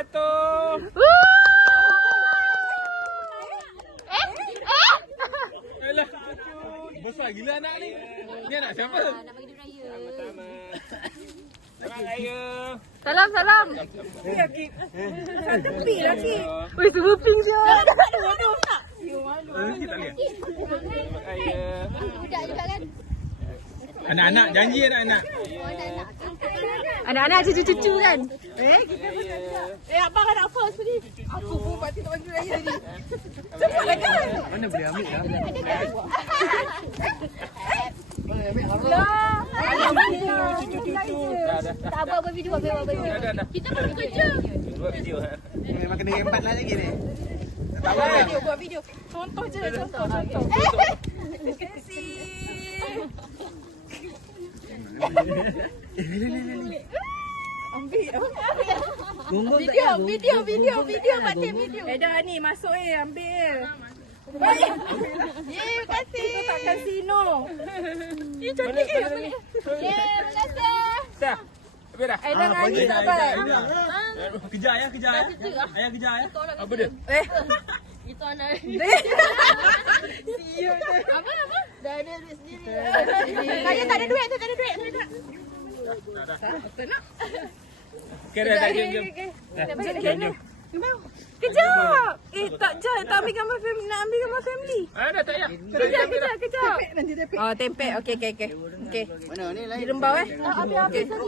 jatuh. Alah. Besar gila anak ni. Ni anak siapa? Nak bagi dia raya. Sama-sama. Selamat raya. Salam, salam. Tepi lagi. Wih, semua pink je. Aduh, tak. Kita lihat. Selamat raya. Budak juga kan? Anak-anak janji anak-anak. Anak-anak cucu-cucu kan? Kita pun tak ada. Abang nak pause tadi. Aku pun patut tak bagi raya tadi. Cepatlah kan. Mana boleh ambil dah? Cucu-cucu. Dah. Tak buat video, buat video. Dah. Kita baru kerja. Buat video. Memang kena rembat lah lagi ni. Tak Buat boleh. video, buat video. Contoh je, contoh. Ambil. Video, Pakcik video. Dah ni masuk ambil. Baik. Terima kasih. Kita tak kasino. Ini cantik ke? Terima kasih. Dah. Habis dah. Dah nangis tak baik. Kejar ayah. Ayah kejar ayah. Apa dia? Itu anak. Siut dia. Apa? Dah ada duit sendiri. Saya tak ada duit, tak ada duit. Okay, dah. Jom. Jom. Kejap. Tak ambil gambar family. Nak ambil gambar family. Dah tak payah. Kejap. Nanti tempek. Oh, tempek. Okey. Mana ni lain? Di rembau. Ambil.